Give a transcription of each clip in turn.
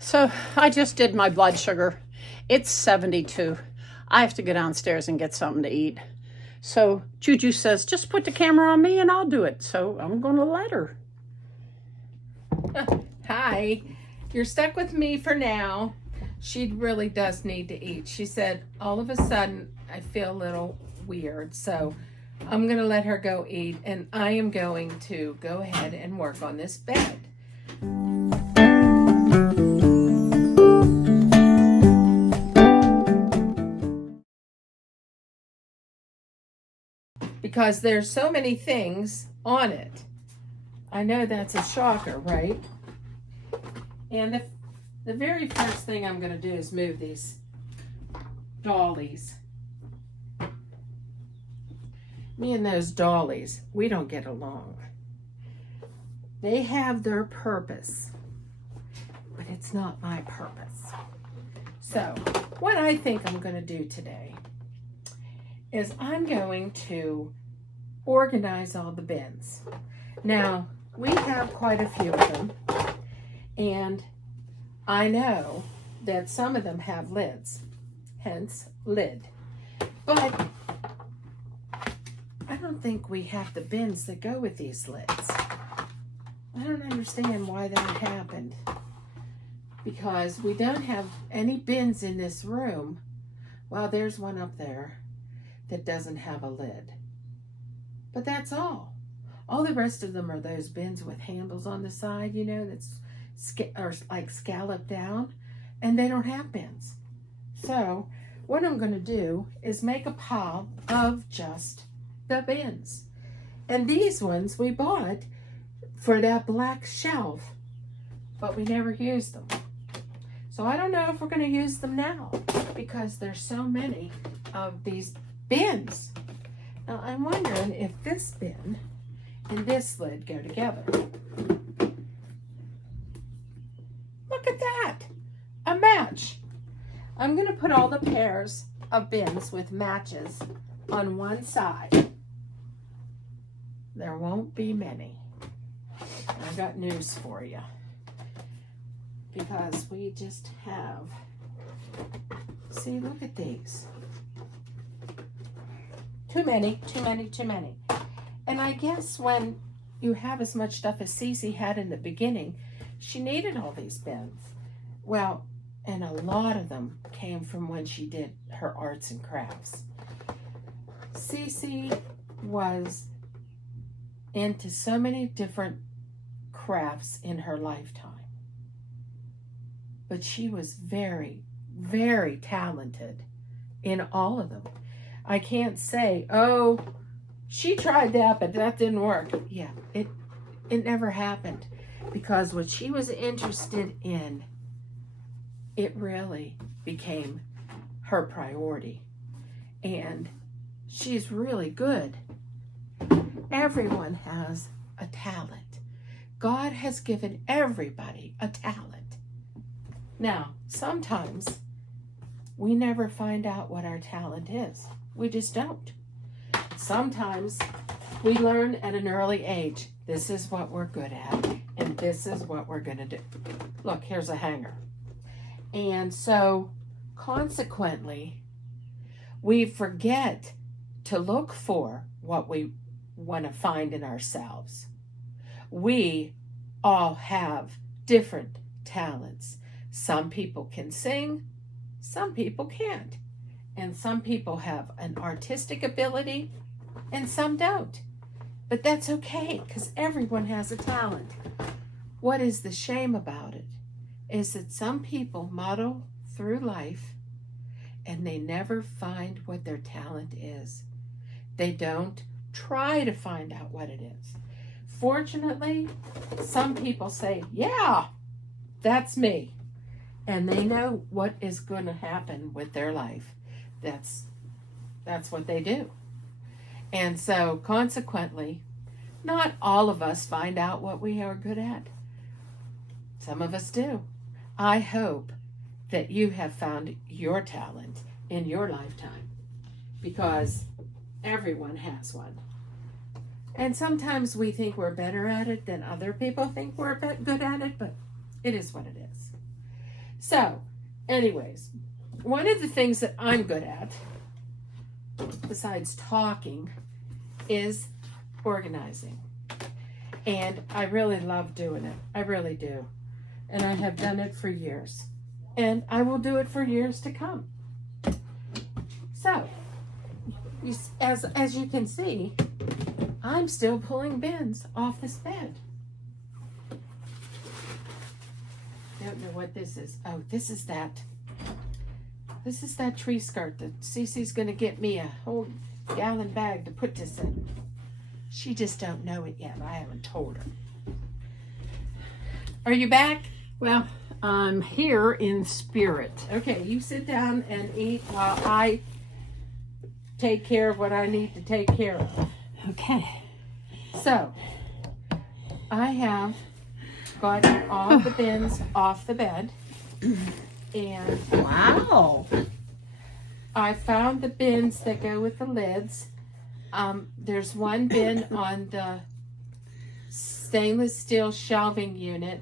So I just did my blood sugar. It's 72. I have to go downstairs and get something to eat. So Juju says, just put the camera on me and I'll do it. So I'm going to let her. Hi, you're stuck with me for now. She really does need to eat. She said, all of a sudden, I feel a little weird. So I'm going to let her go eat, and I am going to go ahead and work on this bed. Because there's so many things on it. I know that's a shocker, right? And the very first thing I'm going to do is move these dollies. Me and those dollies, we don't get along. They have their purpose, but it's not my purpose. So, what I think I'm going to do today is I'm going to organize all the bins. Now, we have quite a few of them, and I know that some of them have lids, hence lid. But I don't think we have the bins that go with these lids. I don't understand why that happened, because we don't have any bins in this room. Well, there's one up there that doesn't have a lid. But that's all. All the rest of them are those bins with handles on the side, you know, that's like scalloped down, and they don't have bins. So what I'm going to do is make a pile of just the bins. And these ones we bought for that black shelf, but we never used them. So I don't know if we're going to use them now, because there's so many of these bins. Now I'm wondering if this bin and this lid go together. Look at that, a match. I'm going to put all the pairs of bins with matches on one side. There won't be many. I got news for you, because we just have, see, look at these. Too many. And I guess when you have as much stuff as Cece had in the beginning, she needed all these bins. Well, and a lot of them came from when she did her arts and crafts. Cece was into so many different crafts in her lifetime. But she was very, very talented in all of them. I can't say, oh, she tried that, but that didn't work. Yeah, it never happened, because what she was interested in, it really became her priority. And she's really good. Everyone has a talent. God has given everybody a talent. Now, sometimes we never find out what our talent is. We just don't. Sometimes we learn at an early age, this is what we're good at, and this is what we're going to do. Look, here's a hanger. And so, consequently, we forget to look for what we want to find in ourselves. We all have different talents. Some people can sing, some people can't. And some people have an artistic ability, and some don't. But that's okay, because everyone has a talent. What is the shame about it is that some people muddle through life and they never find what their talent is. They don't try to find out what it is. Fortunately, some people say, yeah, that's me. And they know what is going to happen with their life. That's what they do. And so consequently, not all of us find out what we are good at. Some of us do. I hope that you have found your talent in your lifetime, because everyone has one. And sometimes we think we're better at it than other people think we're good at it, but it is what it is. So, anyways, one of the things that I'm good at, besides talking, is organizing. And I really love doing it. I really do. And I have done it for years. And I will do it for years to come. So, as you can see, I'm still pulling bins off this bed. Don't know what this is. Oh, this is that tree skirt that Cece's gonna get me a whole gallon bag to put this in. She just don't know it yet. I haven't told her. Are you back? Well, I'm here in spirit. Okay, you sit down and eat while I take care of what I need to take care of. Okay. So, I have gotten all the bins off the bed. And Wow. I found the bins that go with the lids. There's one bin on the stainless steel shelving unit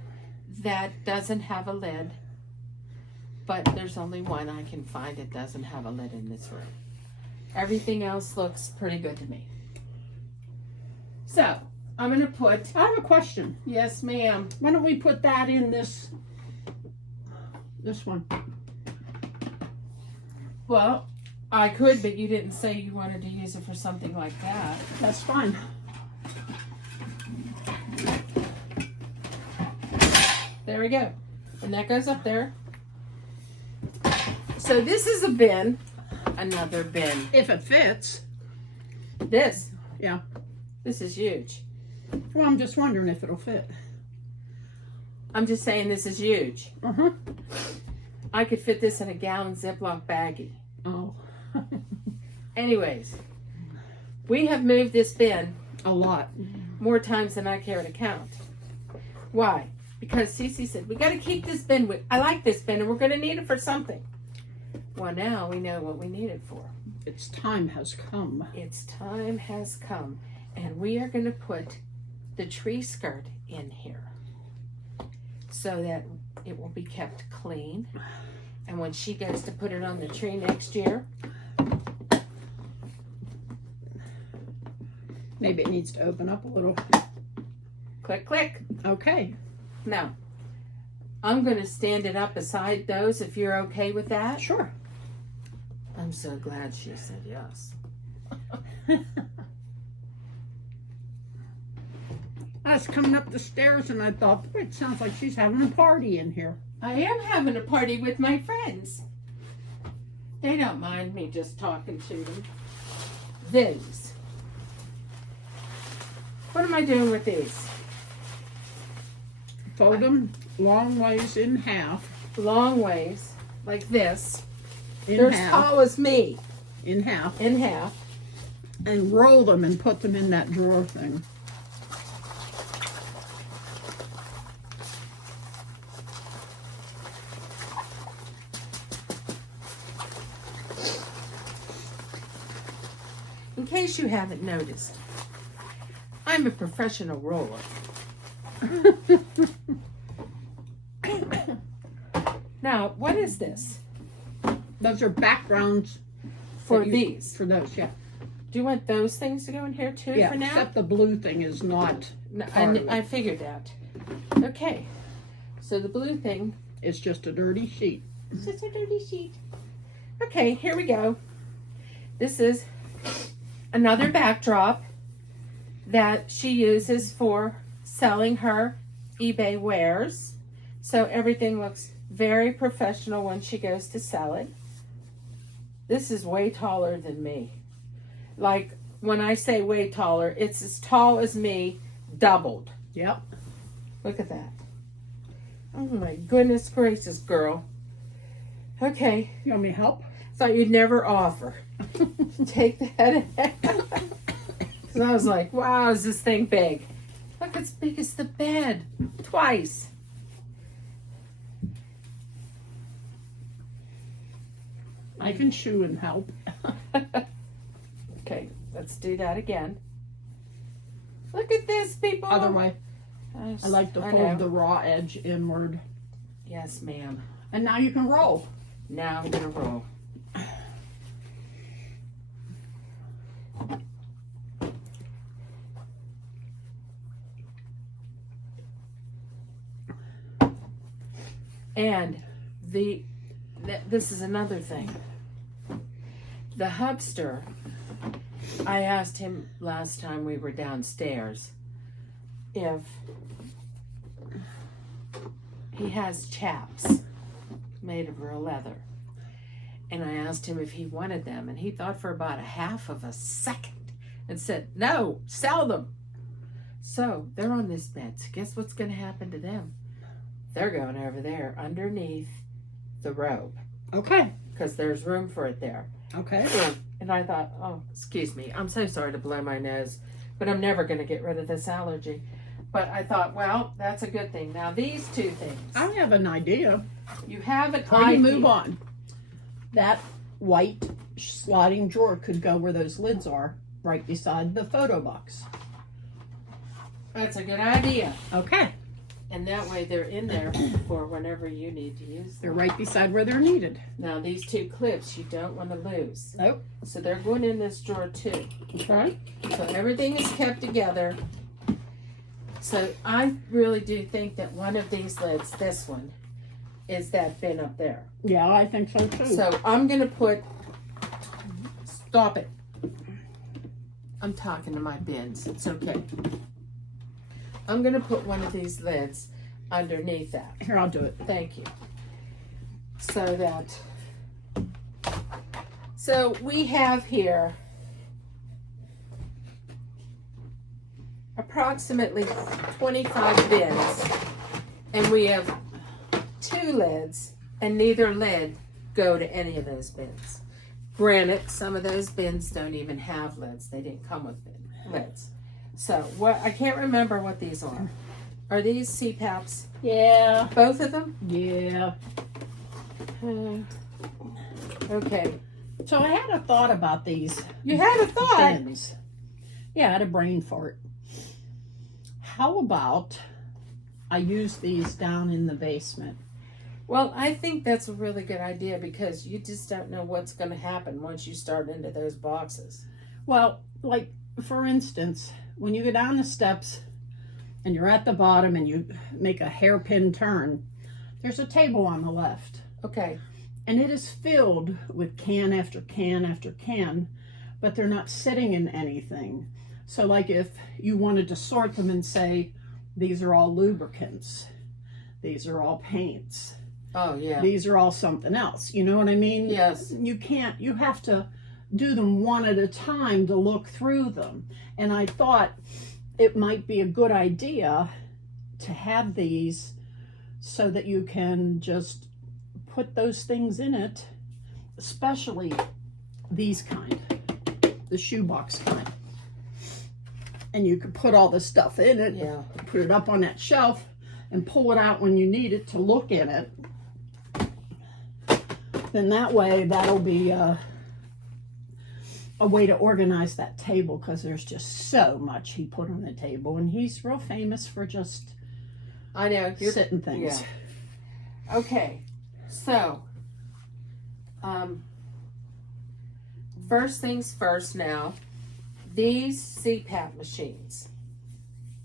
that doesn't have a lid. But there's only one I can find that doesn't have a lid in this room. Everything else looks pretty good to me. So, I'm going to put... I have a question. Yes, ma'am. Why don't we put that in this one? Well, I could, but you didn't say you wanted to use it for something like that. That's fine. There we go. And that goes up there. So this is a bin. Another bin. If it fits. This. Yeah. This is huge. Well, I'm just wondering if it'll fit. I'm just saying this is huge. Uh-huh. I could fit this in a gallon Ziploc baggie. Oh. Anyways, we have moved this bin A lot. more times than I care to count. Why? Because Cece said, we got to keep this bin. I like this bin and we're going to need it for something. Well, now we know what we need it for. Its time has come. Its time has come. And we are going to put the tree skirt in here so that it will be kept clean. And when she goes to put it on the tree next year, Maybe it needs to open up a little. click, click. Okay. Now, I'm going to stand it up beside those if you're okay with that. Sure. I'm so glad she said yes. I was coming up the stairs and I thought, boy, it sounds like she's having a party in here. I am having a party with my friends. They don't mind me just talking to them. These. What am I doing with these? Fold them long ways in half. Long ways, like this. In They're as half. tall as me. In half. In half. And roll them and put them in that drawer thing. In case you haven't noticed, I'm a professional roller. Now, what is this? Those are backgrounds For that you- these. For those, yeah. Do you want those things to go in here too Yeah, for now? except the blue thing is not. No, part of it. I figured that. Okay. So the blue thing. It's just a dirty sheet. It's just a dirty sheet. Okay, here we go. This is another backdrop that she uses for selling her eBay wares. So everything looks very professional when she goes to sell it. This is way taller than me. Like, when I say way taller, it's as tall as me, doubled. Yep. Look at that. Oh my goodness gracious, girl. Okay, You want me to help? thought you'd never offer. Take that because I was like, wow, is this thing big? Look, it's big as the bed. Twice. I can chew and help. Okay, let's do that again. Look at this, people. Other way. I like to I fold know. the raw edge inward. Yes, ma'am. And now you can roll. Now I'm gonna roll. And this is another thing. The hubster, I asked him last time we were downstairs if he has chaps made of real leather. And I asked him if he wanted them, and he thought for about a half of a second and said, no, sell them. So they're on this bed. So guess what's going to happen to them? They're going over there underneath the robe. Okay. Because there's room for it there. Okay. And I thought, oh, excuse me, I'm so sorry to blow my nose, but I'm never going to get rid of this allergy. But I thought, well, that's a good thing. Now, these two things. I have an idea. You have an Before you move on, that white sliding drawer could go where those lids are, right beside the photo box. That's a good idea. Okay. And that way they're in there for whenever you need to use them. They're right beside where they're needed. Now, these two clips you don't want to lose. Nope. So they're going in this drawer too. Okay. So everything is kept together. So I really do think that one of these lids, this one, is that bin up there. Yeah, I think so too. So I'm going to put, stop it. I'm talking to my bins. It's okay. I'm going to put one of these lids underneath that. Here, I'll do it. Thank you. So we have here approximately 25 bins, and we have 2 lids, and neither lid go to any of those bins. Granted, some of those bins don't even have lids. They didn't come with lids. So what, I can't remember what these are. Are these CPAPs? Yeah. Both of them? Yeah. Okay. So I had a thought about these. You had a thought. Bins. Yeah, I had a brain fart. How about I use these down in the basement? Well, I think that's a really good idea because you just don't know what's going to happen once you start into those boxes. Well, like, for instance, when you go down the steps and you're at the bottom and you make a hairpin turn, there's a table on the left. Okay. And it is filled with can after can after can, but they're not sitting in anything. So like if you wanted to sort them and say, these are all lubricants, these are all paints. Oh, yeah. These are all something else. You know what I mean? Yes. You have to do them one at a time to look through them. And I thought it might be a good idea to have these so that you can just put those things in it, especially these kind, the shoebox kind. And you could put all the stuff in it, Yeah. put it up on that shelf, and pull it out when you need it to look in it. Then that way, that'll be a way to organize that table, because there's just so much he put on the table, and he's real famous for just I know. sitting things. Yeah. Okay. So, first things first now, these CPAP machines,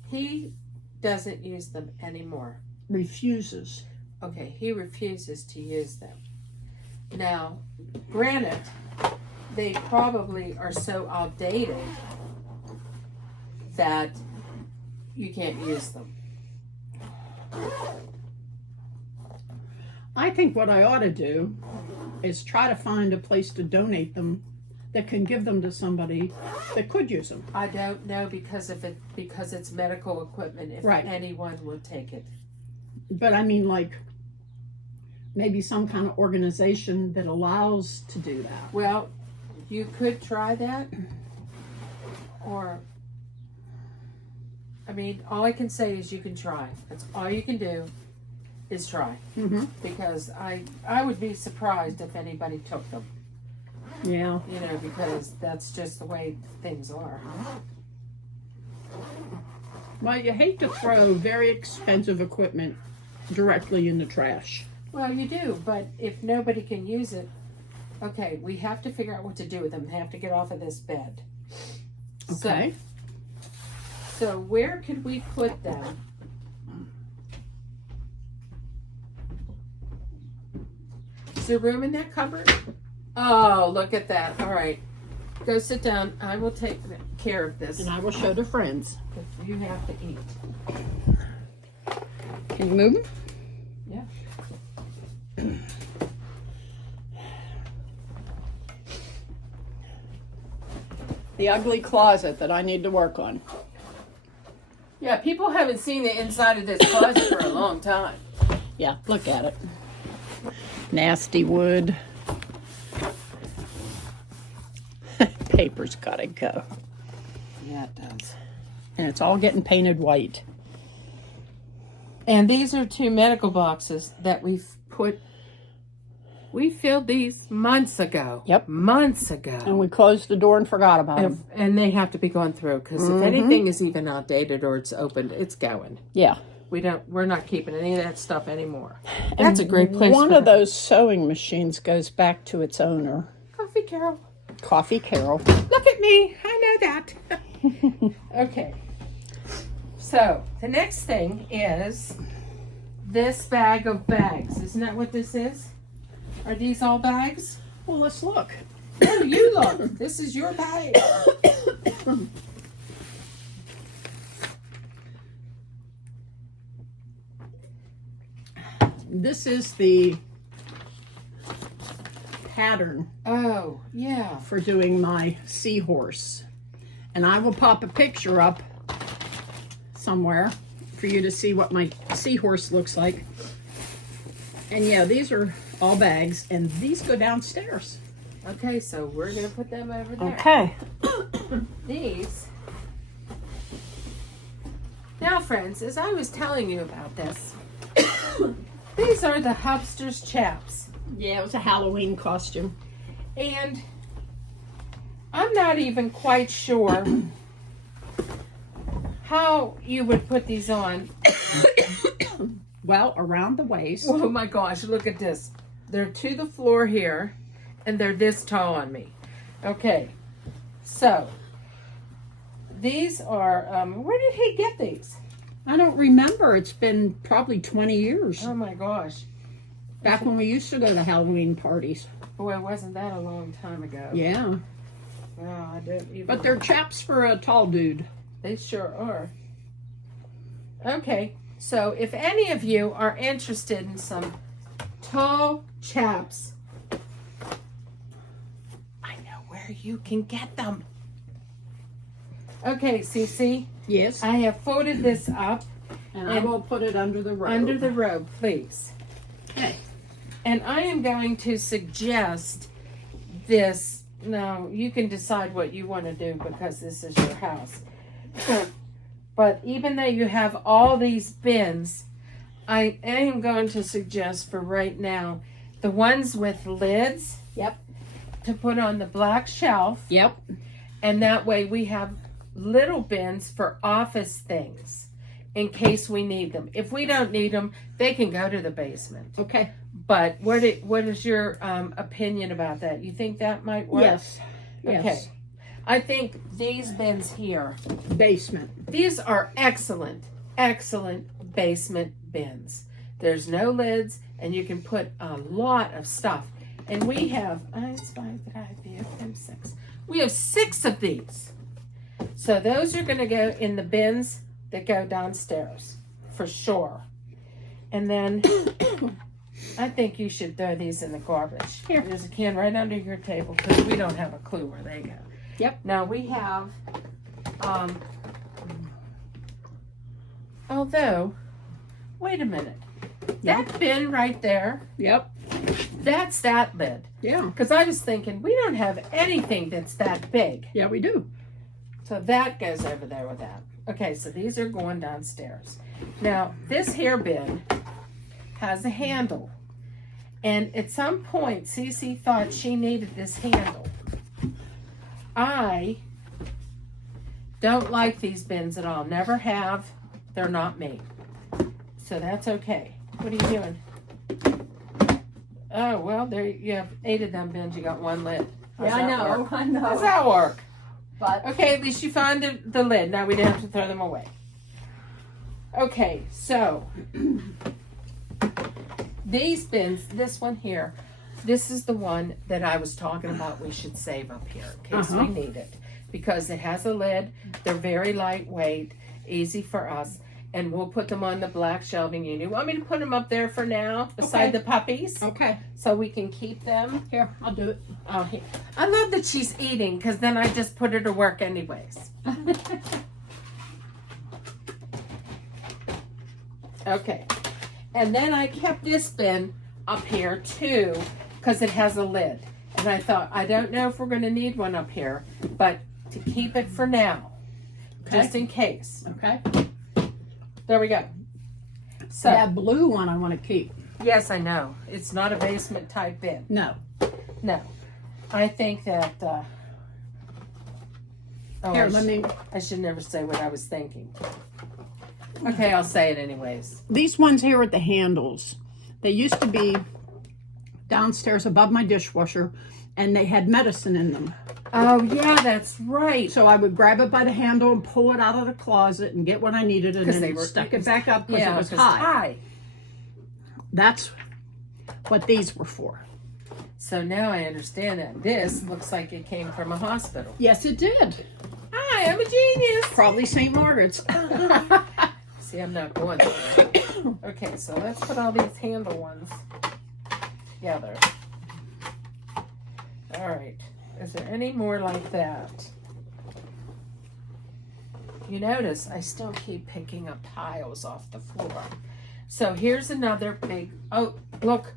he doesn't use them anymore. Refuses. Okay, he refuses to use them. Now, granted, they probably are so outdated that you can't use them. I think what I ought to do is try to find a place to donate them that can give them to somebody that could use them. I don't know because it's medical equipment, if Right. anyone will take it. But I mean, like, maybe some kind of organization that allows to do that. Well, you could try that, or, I mean, all I can say is you can try. That's all you can do is try. Mm-hmm. Because I would be surprised if anybody took them, Yeah. you know, because that's just the way things are. Well, you hate to throw very expensive equipment directly in the trash. Well, you do, but if nobody can use it, okay, we have to figure out what to do with them. They have to get off of this bed. Okay. So where could we put them? Is there room in that cupboard? Oh, look at that. All right. Go sit down. I will take care of this. And I will show the friends. Because you have to eat. Can you move them? Yeah. The ugly closet that I need to work on. Yeah, people haven't seen the inside of this closet for a long time. Yeah, look at it. Nasty wood. Paper's gotta go. Yeah, it does. And it's all getting painted white. And these are 2 medical boxes that we filled these months ago. Yep. Months ago. And we closed the door and forgot about them. And they have to be gone through because if anything is even outdated or it's opened, it's going. Yeah. We're not keeping any of that stuff anymore. That's a great place. One of those sewing machines goes back to its owner. Coffee Carol. Coffee Carol. Look at me. I know that. Okay. So the next thing is this bag of bags. Isn't that what this is? Are these all bags? Well, let's look. Oh, you look. This is your bag. This is the pattern Oh, yeah. for doing my seahorse. And I will pop a picture up somewhere for you to see what my seahorse looks like. And yeah, these are all bags, and these go downstairs. Okay, so we're going to put them over there. Okay. These. Now, friends, as I was telling you about this, these are the Hubster's chaps. Yeah, it was a Halloween costume. And I'm not even quite sure how you would put these on. Well, around the waist. Oh my gosh, look at this. They're to the floor here, and they're this tall on me. Okay, so these are, where did he get these? I don't remember. It's been probably 20 years. Oh my gosh. Back when we used to go to Halloween parties. Boy, wasn't that a long time ago. Yeah. Oh, I don't even. But they're chaps for a tall dude. They sure are. Okay, so if any of you are interested in some tall chaps, I know where you can get them. Okay, Cece, Yes. I have folded this up And I will put it under the robe. under the robe, please. Okay. And I am going to suggest this. Now, you can decide what you want to do because this is your house. But even though you have all these bins, I am going to suggest for right now the ones with lids. Yep. To put on the black shelf. Yep. And that way we have little bins for office things in case we need them. If we don't need them, they can go to the basement. Okay. But what is your opinion about that? You think that might work? Yes. Yes. Okay. I think these bins here, Basement. these are excellent, excellent basement bins. There's no lids, and you can put a lot of stuff. And we have, 6. We have 6 of these. So those are going to go in the bins that go downstairs, for sure. And then I think you should throw these in the garbage. Here, there's a can right under your table because we don't have a clue where they go. Yep. Now we have, although, wait a minute. That bin right there, Yep. that's that lid. Yeah. Because I was thinking, we don't have anything that's that big. Yeah, we do. So that goes over there with that. Okay, so these are going downstairs. Now, this hair bin has a handle. And at some point, Cece thought she needed this handle. I don't like these bins at all. Never have. They're not me. So that's okay. What are you doing? Oh, well, there you have 8 of them bins. You got 1 lid. How's I that know. work? I know. How's that work? But Okay, at least you found the lid. Now we don't have to throw them away. Okay, so these bins, this one here, this is the one that I was talking about we should save up here in case we need it. Because it has a lid, they're very lightweight, easy for us, and we'll put them on the black shelving unit. You want me to put them up there for now, beside the puppies? okay, So we can keep them? here, I'll do it. Oh, here. I love that she's eating, because then I just put her to work anyways. Okay, and then I kept this bin up here too, because it has a lid. And I thought, I don't know if we're going to need one up here, but to keep it for now, just in case. Okay. There we go. So That blue one I want to keep. yes, I know. It's not a basement type bin. No. No. I think that, Here, let me. I should never say what I was thinking. Okay, I'll say it anyways. These ones here at the handles, they used to be downstairs above my dishwasher, and they had medicine in them. Oh, yeah, that's right. So I would grab it by the handle and pull it out of the closet and get what I needed, and then stuck it back up because it was high. That's what these were for. So now I understand that. This looks like it came from a hospital. Yes, it did. Hi, I'm a genius. Probably St. Margaret's. See, I'm not going there. Okay, so let's put all these handle ones together. All right. Is there any more like that? You notice I still keep picking up piles off the floor. So here's another big, oh, look.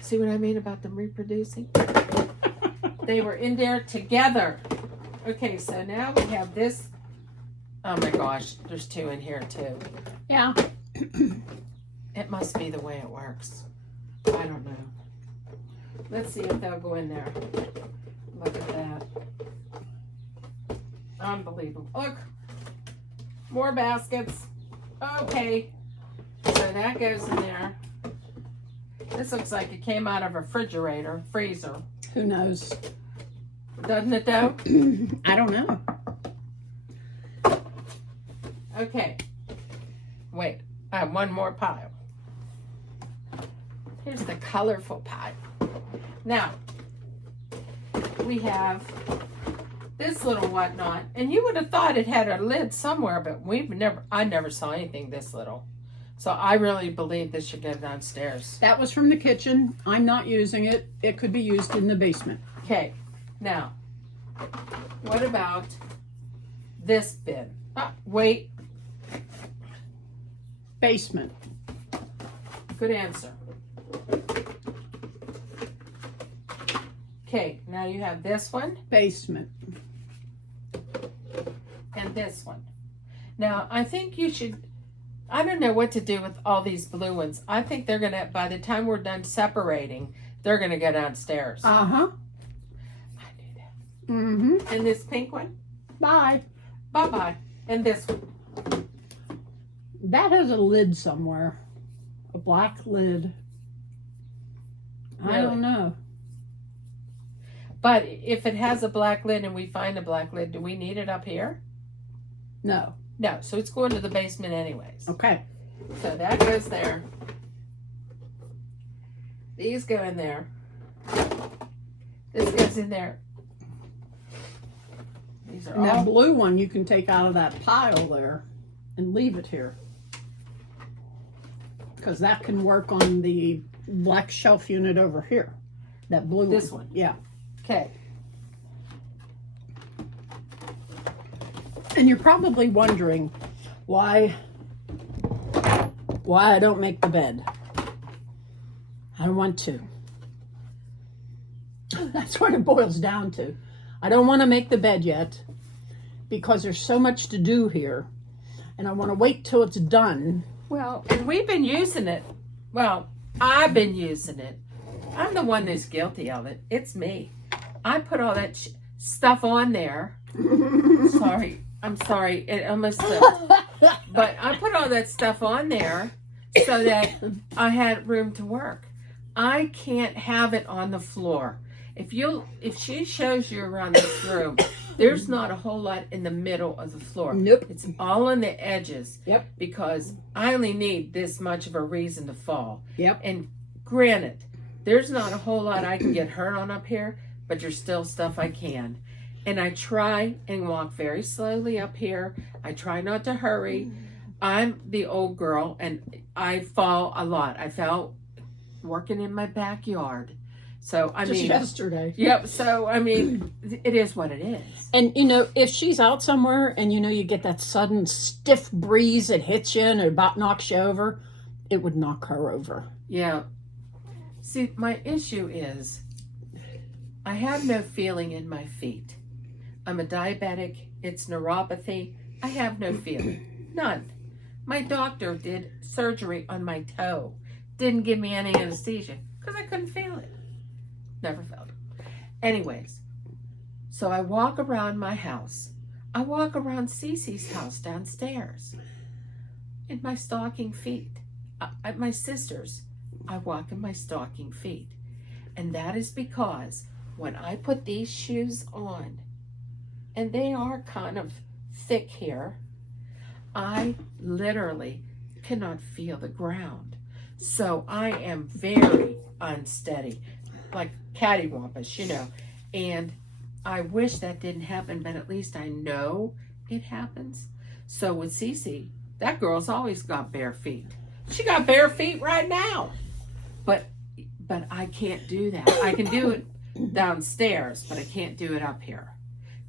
See what I mean about them reproducing? They were in there together. Okay, so now we have this. Oh my gosh, there's 2 in here too. Yeah. It must be the way it works. I don't know. Let's see if they'll go in there. Look at that. Unbelievable. Look. More baskets. Okay. So that goes in there. This looks like it came out of a refrigerator, freezer. Who knows? Doesn't it though? I don't know. Okay. Wait. I have one more pile. Here's the colorful pile. Now, we have this little whatnot, and you would have thought it had a lid somewhere, but I never saw anything this little. So I really believe this should go downstairs. That was from the kitchen. I'm not using it. It could be used in the basement. Okay, now, what about this bin? Wait, Basement. good answer. Okay, now you have this one Basement. and this one. Now, I think you should, I don't know what to do with all these blue ones. I think they're going to, by the time we're done separating, they're going to go downstairs. Uh-huh. I knew that. Mm-hmm. And this pink one? Bye. Bye-bye. And this one? That has a lid somewhere. A black lid. I Really? don't know. But if it has a black lid and we find a black lid, do we need it up here? No. No, so it's going to the basement anyways. Okay. So that goes there. These go in there. This goes in there. These are And that all blue one you can take out of that pile there and leave it here. Because that can work on the black shelf unit over here. That blue This one? Yeah. okay. And you're probably wondering why I don't make the bed. I don't want to. That's what it boils down to. I don't want to make the bed yet because there's so much to do here. And I want to wait till it's done. Well, and we've been using it. Well, I've been using it. I'm the one that's guilty of it. It's me. I put all that stuff on there. Sorry. I'm sorry. It almost but I put all that stuff on there so that I had room to work. I can't have it on the floor. If she shows you around this room, there's not a whole lot in the middle of the floor. Nope. It's all on the edges. Yep. Because I only need this much of a reason to fall. Yep. And granted, there's not a whole lot I can get hurt on up here, but there's still stuff I can. And I try and walk very slowly up here. I try not to hurry. I'm the old girl, and I fall a lot. I fell working in my backyard. So, I Just mean, yesterday. Yep. So, I mean, it is what it is. And, if she's out somewhere and, you get that sudden stiff breeze that hits you and it about knocks you over, it would knock her over. Yeah. See, my issue is I have no feeling in my feet. I'm a diabetic. It's neuropathy. I have no feeling. None. My doctor did surgery on my toe. Didn't give me any anesthesia because I couldn't feel it. Never felt it. Anyways, so I walk around my house. I walk around Cece's house downstairs in my stocking feet. At my sister's, I walk in my stocking feet. And that is because when I put these shoes on, and they are kind of thick here, I literally cannot feel the ground. So I am very unsteady, like cattywampus, And I wish that didn't happen, but at least I know it happens. So with Cece, that girl's always got bare feet. She got bare feet right now. But I can't do that. I can do it downstairs, but I can't do it up here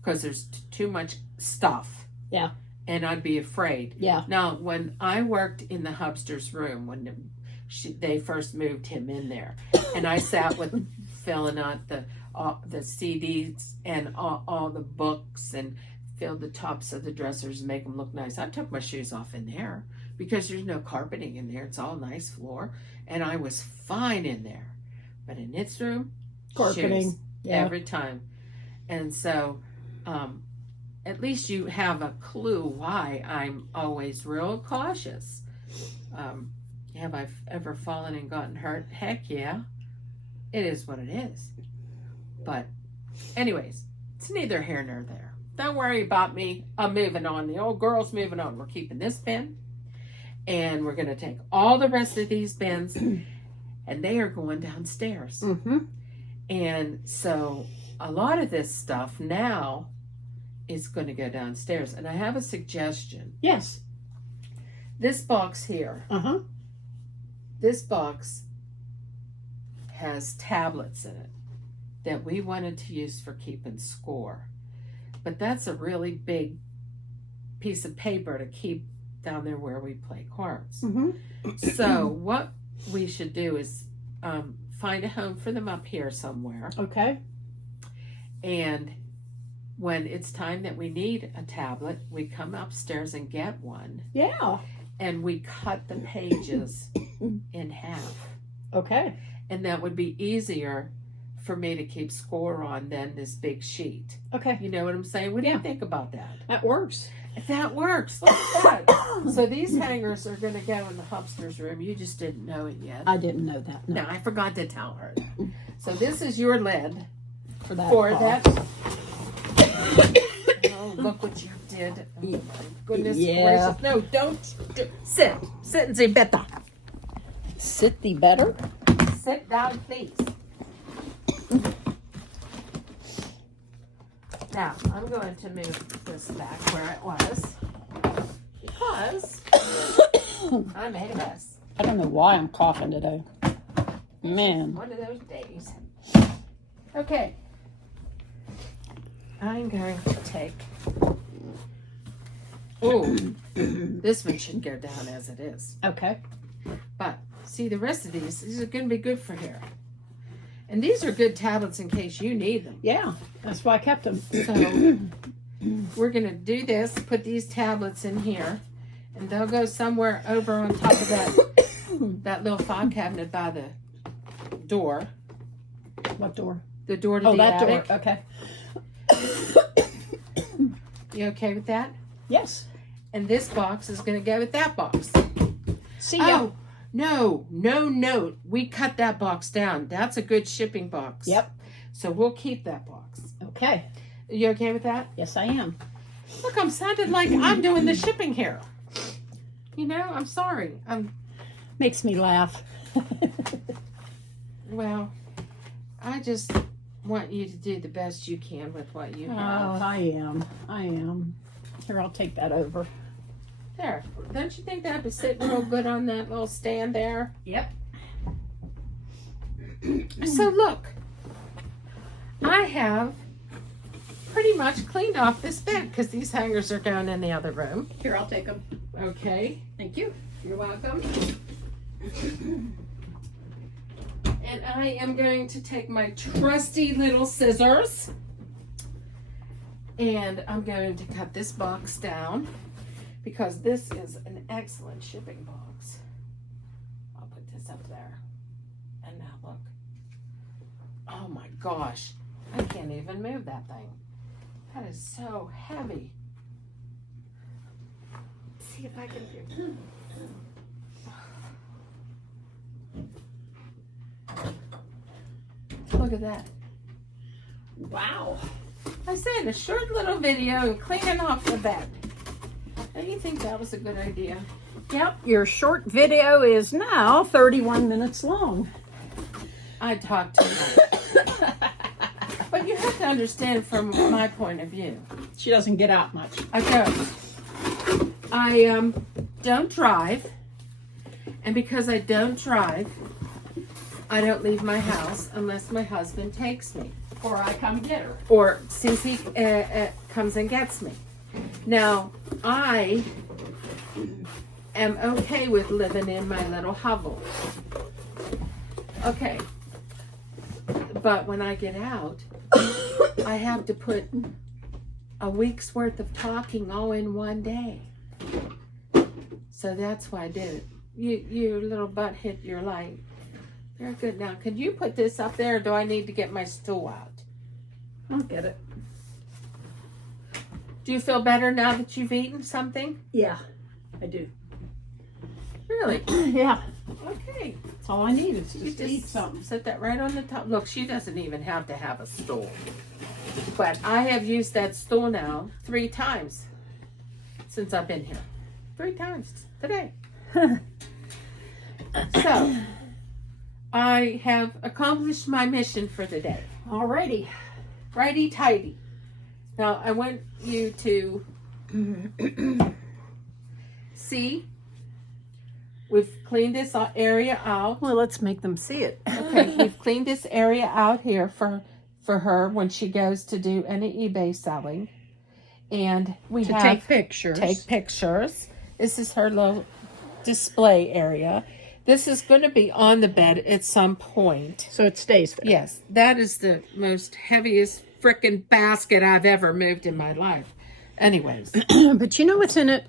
because there's too much stuff. Yeah. And I'd be afraid. Yeah. Now, when I worked in the hubster's room, when they first moved him in there, and I sat with filling out the CDs and all the books and filled the tops of the dressers and make them look nice. I took my shoes off in there because there's no carpeting in there. It's all nice floor, and I was fine in there. But in its room, Carpeting. shoes, Yeah. every time. And so, at least you have a clue why I'm always real cautious. Have I ever fallen and gotten hurt? Heck yeah. It is what it is. But anyways, it's neither here nor there. Don't worry about me. I'm moving on. The old girl's moving on. We're keeping this bin. And we're going to take all the rest of these bins and they are going downstairs. Mm-hmm. And so a lot of this stuff now is going to go downstairs. And I have a suggestion. Yes. This box here. Uh-huh. This box has tablets in it that we wanted to use for keeping score. But that's a really big piece of paper to keep down there where we play cards. Mm-hmm. So what we should do is find a home for them up here somewhere. Okay. And when it's time that we need a tablet, we come upstairs and get one. Yeah. And we cut the pages in half. Okay. And that would be easier for me to keep score on than this big sheet. Okay. You know what I'm saying? What do you think about that? That works. That works. Look at that. So these hangers are going to go in the hubster's room. You just didn't know it yet. I didn't know that. No. No, I forgot to tell her. So this is your lid For that. for box. that. Oh, look what you did. Oh my goodness Yeah. gracious. No, don't. Sit. Sit and say better. Sit thee better. Sit down, please. Now, I'm going to move this back where it was because I made a mess. I don't know why I'm coughing today. Man. One of those days. Okay. I'm going to take... Oh, this one should go down as it is. Okay. But, see, the rest of these are going to be good for here. And these are good tablets in case you need them. Yeah. That's why I kept them. So, we're going to do this, put these tablets in here, and they'll go somewhere over on top of that little file cabinet by the door. What door? The door to the that attic. door. Okay. You okay with that? Yes. And this box is going to go with that box. See ya. Oh, No note. We cut that box down. That's a good shipping box. Yep. So we'll keep that box. Okay. Are you okay with that? Yes, I am. Look, I'm sounding like I'm doing the shipping here. You know, I'm sorry. Makes me laugh. Well, I just want you to do the best you can with what you have. Oh, I am. Here, I'll take that over. There. Don't you think that would sit real good on that little stand there? Yep. So look, I have pretty much cleaned off this bed because these hangers are going in the other room. Here, I'll take them. Okay. Thank you. You're welcome. And I am going to take my trusty little scissors and I'm going to cut this box down because this is an excellent shipping box. I'll put this up there. And now look. Oh my gosh. I can't even move that thing. That is so heavy. Let's see if I can do. Look at that. Wow. I said a short little video of cleaning off the bed. Don't you think that was a good idea? Yep. Your short video is now 31 minutes long. I talked too much. But you have to understand from my point of view. She doesn't get out much. I don't. I don't drive. And because I don't drive, I don't leave my house unless my husband takes me. Or I come get her. Or Cece comes and gets me. Now, I am okay with living in my little hovel. Okay. But when I get out, I have to put a week's worth of talking all in one day. So that's why I did it. Your little butt hit your light. Very good. Now, could you put this up there or do I need to get my stool out? I'll get it. Do you feel better now that you've eaten something? Yeah, I do. Really? Yeah. Okay. That's all I need is You just to eat something. Set that right on the top. Look, she doesn't even have to have a stool. But I have used that stool now 3 times since I've been here. 3 times today. So, I have accomplished my mission for the day. Alrighty. Righty tighty. Now, I want you to see, we've cleaned this area out. Well, let's make them see it. Okay, we've cleaned this area out here for her when she goes to do any eBay selling. And we To have take pictures. take pictures. This is her little display area. This is going to be on the bed at some point. So it stays there. Yes, that is the most heaviest frickin' basket I've ever moved in my life. Anyways. But you know what's in it?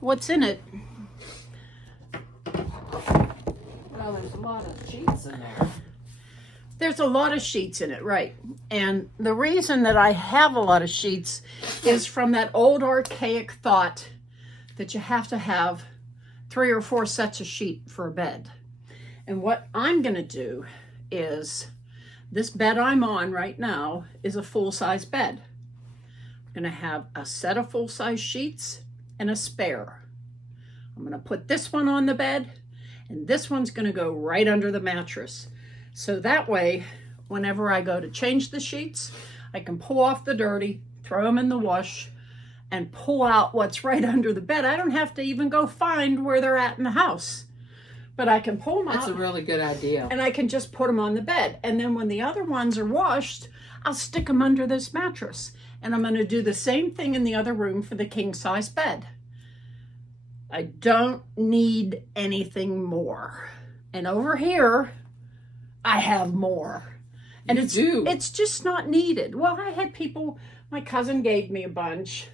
What's in it? Well, there's a lot of sheets in there. There's a lot of sheets in it, right? And the reason that I have a lot of sheets is from that old archaic thought that you have to have 3 or 4 sets of sheet for a bed. And what I'm going to do is, this bed I'm on right now is a full-size bed. I'm going to have a set of full-size sheets and a spare. I'm going to put this one on the bed, and this one's going to go right under the mattress. So that way, whenever I go to change the sheets, I can pull off the dirty, throw them in the wash, and pull out what's right under the bed. I don't have to even go find where they're at in the house. But I can pull them out. That's a really good idea. And I can just put them on the bed. And then when the other ones are washed, I'll stick them under this mattress. And I'm going to do the same thing in the other room for the king-size bed. I don't need anything more. And over here, I have more. And it's just not needed. Well, I had people, my cousin gave me a bunch.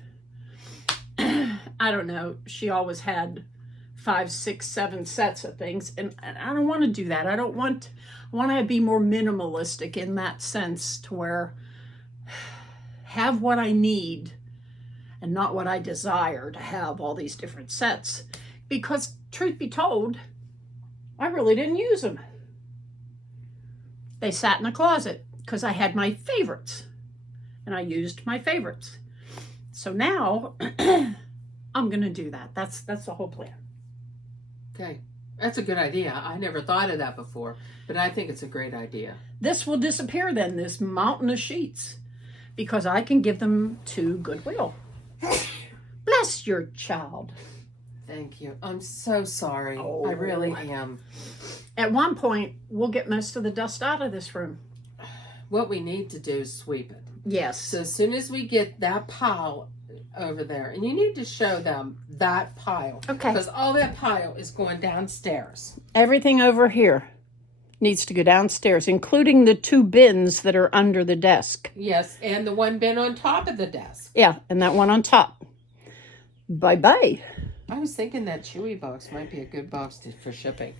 I don't know. She always had 5, 6, 7 sets of things. And I don't want to do that. I want to be more minimalistic in that sense, to where have what I need and not what I desire to have all these different sets. Because truth be told, I really didn't use them. They sat in the closet because I had my favorites, and I used my favorites. So now I'm going to do that. That's the whole plan. Okay. That's a good idea. I never thought of that before, but I think it's a great idea. This will disappear then, this mountain of sheets, because I can give them to Goodwill. Bless your child. Thank you. I'm so sorry. Oh. I really am. At one point, we'll get most of the dust out of this room. What we need to do is sweep it. Yes. So as soon as we get that pile over there, and you need to show them that pile. Okay. Because all that pile is going downstairs. Everything over here needs to go downstairs, including the 2 bins that are under the desk. Yes, and the one bin on top of the desk. Yeah, and that one on top. Bye-bye. I was thinking that Chewy box might be a good box for shipping.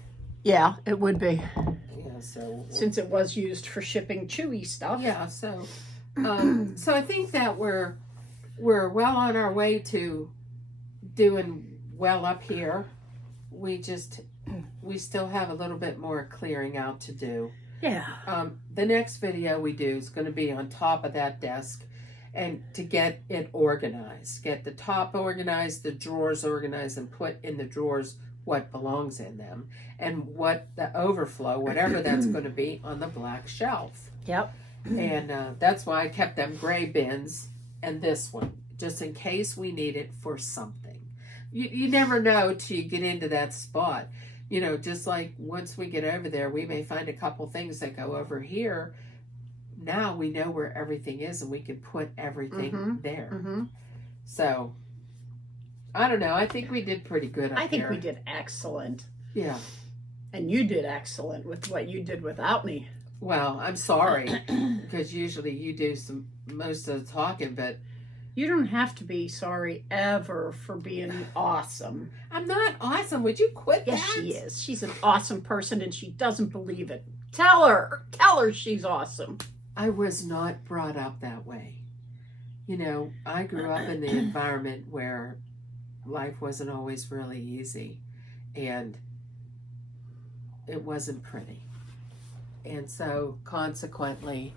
Yeah, it would be. Yeah, so Since it was used for shipping Chewy stuff. yeah, so so I think that we're well on our way to doing well up here. We still have a little bit more clearing out to do. Yeah. The next video we do is going to be on top of that desk, and to get it organized, get the top organized, the drawers organized, and put in the drawers what belongs in them, and what the overflow, whatever that's going to be, on the black shelf. Yep. And that's why I kept them gray bins and this one, just in case we need it for something. You never know till you get into that spot. You know, just like once we get over there, we may find a couple things that go over here. Now we know where everything is, and we can put everything there. Mm-hmm. So, I don't know. I think we did pretty good up I think there. we did excellent. Yeah. And you did excellent with what you did without me. Well, I'm sorry, because usually you do most of the talking, but You don't have to be sorry ever for being awesome. I'm not awesome. Would you quit Yes, that? she is. She's an awesome person, and she doesn't believe it. Tell her she's awesome. I was not brought up that way. You know, I grew up in the environment where life wasn't always really easy, and it wasn't pretty. And so, consequently,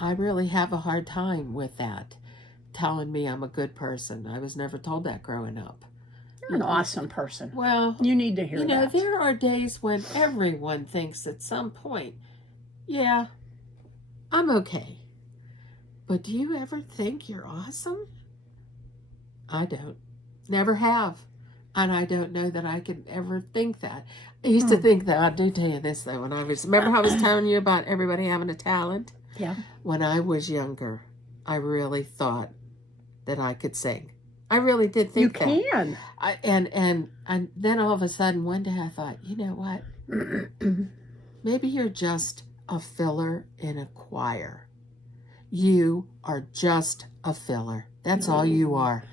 I really have a hard time with that, telling me I'm a good person. I was never told that growing up. You're an awesome person. Well, You need to hear you know, that. there are days when everyone thinks at some point, yeah, I'm okay. But do you ever think you're awesome? I don't. Never have. And I don't know that I could ever think that. I used to think that. I do tell you this, though. Remember how I was telling you about everybody having a talent? Yeah. When I was younger, I really thought that I could sing. I really did think that. You can. And then all of a sudden, one day I thought, you know what? Maybe you're just a filler in a choir. You are just a filler. That's all you are.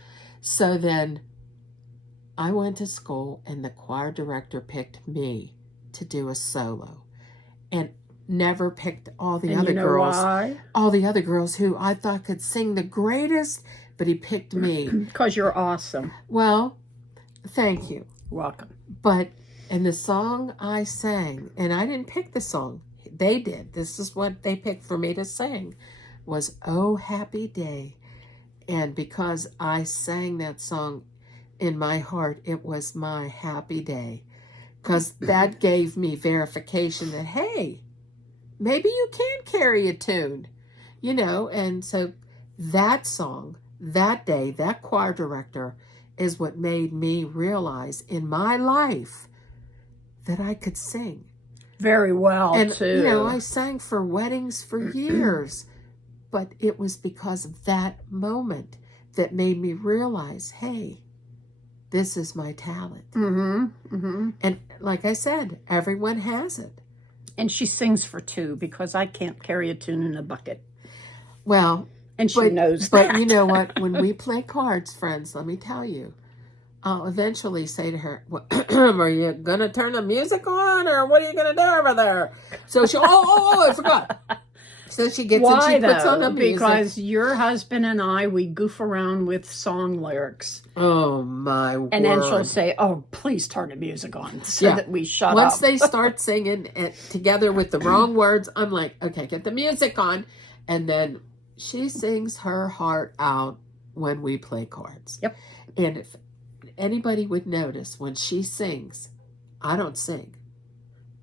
So then I went to school, and the choir director picked me to do a solo, and never picked all the other girls. Why? All the other girls who I thought could sing the greatest, but he picked me. Because you're awesome. Well, thank you. Welcome. But in the song I sang, and I didn't pick the song, they did. This is what they picked for me to sing, was "Oh Happy Day." And because I sang that song in my heart, it was my happy day. Because that gave me verification that, hey, maybe you can carry a tune, you know. And so that song, that day, that choir director is what made me realize in my life that I could sing. Very well, And, too. you know, I sang for weddings for years, but it was because of that moment that made me realize, hey, this is my talent. Mm-hmm. Mm-hmm. And like I said, everyone has it. And she sings for 2 because I can't carry a tune in a bucket. Well, And she knows that. But you know what? When we play cards, friends, let me tell you, I'll eventually say to her, well, are you going to turn the music on, or what are you going to do over there? So she'll, I forgot. So she gets Why and she puts on though? the music. Because your husband and I, we goof around with song lyrics. Oh my word. And then she'll say, "Oh, please turn the music on," so that we shut up. Once they start singing together with the wrong words, I'm like, okay, get the music on. And then she sings her heart out when we play cards. Yep. And if anybody would notice, when she sings, I don't sing.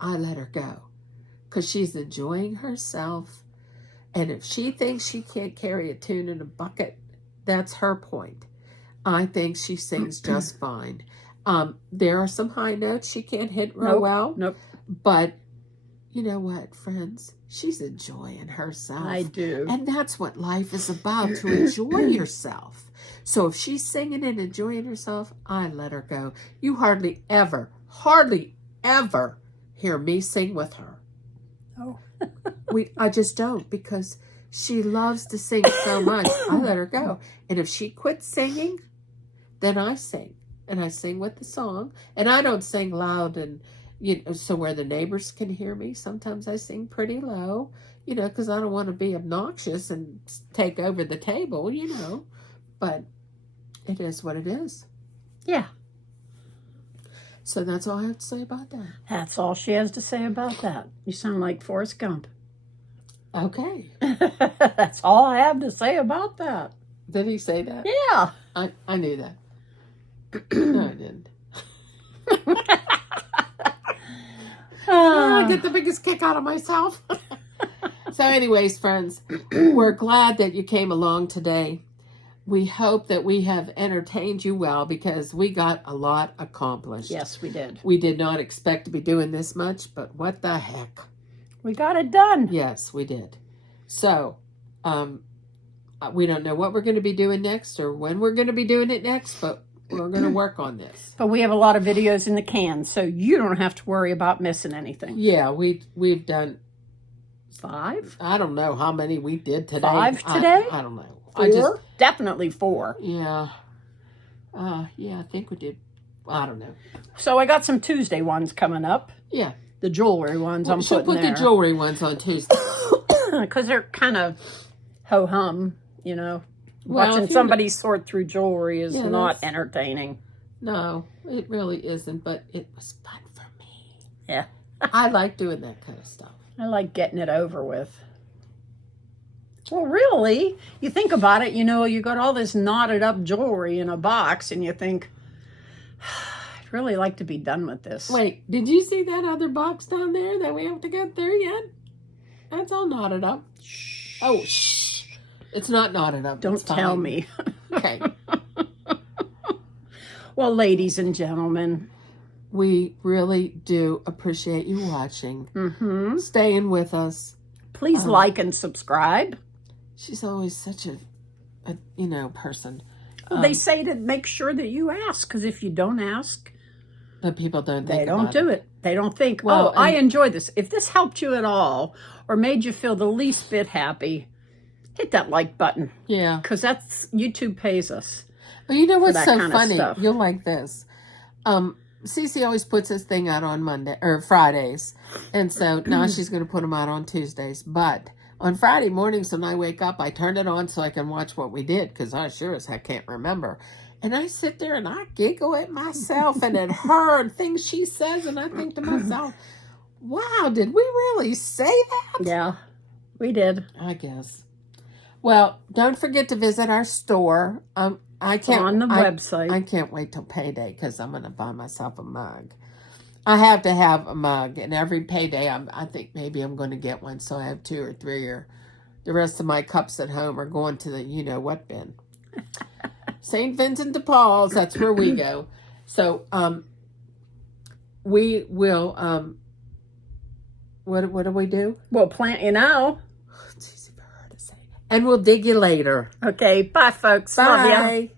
I let her go. Because she's enjoying herself. And if she thinks she can't carry a tune in a bucket, that's her point. I think she sings just fine. There are some high notes she can't hit real well. Nope. But you know what, friends? She's enjoying herself. I do. And that's what life is about, to enjoy yourself. So if she's singing and enjoying herself, I let her go. You hardly ever hear me sing with her. Oh. I just don't, because she loves to sing so much. I let her go. And if she quits singing, then I sing. And I sing with the song. And I don't sing loud and, so where the neighbors can hear me. Sometimes I sing pretty low, because I don't want to be obnoxious and take over the table, But it is what it is. Yeah. So that's all I have to say about that. That's all she has to say about that. You sound like Forrest Gump. Okay. That's all I have to say about that. Did he say that? Yeah. I knew that. No, I didn't. I get the biggest kick out of myself. So anyways, friends, we're glad that you came along today. We hope that we have entertained you well, because we got a lot accomplished. Yes, we did. We did not expect to be doing this much, but what the heck? We got it done. Yes, we did. So, we don't know what we're going to be doing next or when we're going to be doing it next, but we're going to work on this. But we have a lot of videos in the can, so you don't have to worry about missing anything. Yeah, we've done 5? I don't know how many we did today. 5 today? I don't know. 4? Definitely 4. Yeah. Yeah, I think we did. I don't know. So I got some Tuesday ones coming up. Yeah. The jewelry ones I'm She'll putting put there. the jewelry ones on Tuesday. Because they're kind of ho-hum, Well, Watching somebody sort through jewelry is not entertaining. No, it really isn't, but it was fun for me. Yeah. I like doing that kind of stuff. I like getting it over with. Well, really, you think about it, you got all this knotted up jewelry in a box, and you think, I'd really like to be done with this. Wait, did you see that other box down there that we have to get through yet? That's all knotted up. Shh. Oh, shh. It's not knotted up. Don't tell me. Okay. Well, ladies and gentlemen, we really do appreciate you watching. Mm-hmm. Staying with us. Please like and subscribe. She's always such a person. They say to make sure that you ask, because if you don't ask, but people don't think they don't about do it. it. They don't think, Well, I enjoyed this. If this helped you at all or made you feel the least bit happy, hit that like button. Yeah. Because that's YouTube pays us. Well, you know what's that so kind of funny? stuff. You'll like this. Cece always puts this thing out on Monday or Fridays. And so now she's going to put them out on Tuesdays. But on Friday mornings when I wake up, I turn it on so I can watch what we did, because I sure as heck can't remember. And I sit there and I giggle at myself and at her and things she says. And I think to myself, wow, did we really say that? Yeah, we did. I guess. Well, don't forget to visit our store. I can't on the website. I can't wait till payday, because I'm going to buy myself a mug. I have to have a mug, and every payday I think maybe I'm going to get one, so I have 2 or 3, or the rest of my cups at home are going to the you-know-what bin. St. Vincent de Paul's, that's where we go. So, we will, what do we do? We'll plant you now. It's easy for her to say. And we'll dig you later. Okay, bye, folks. Love ya. Bye.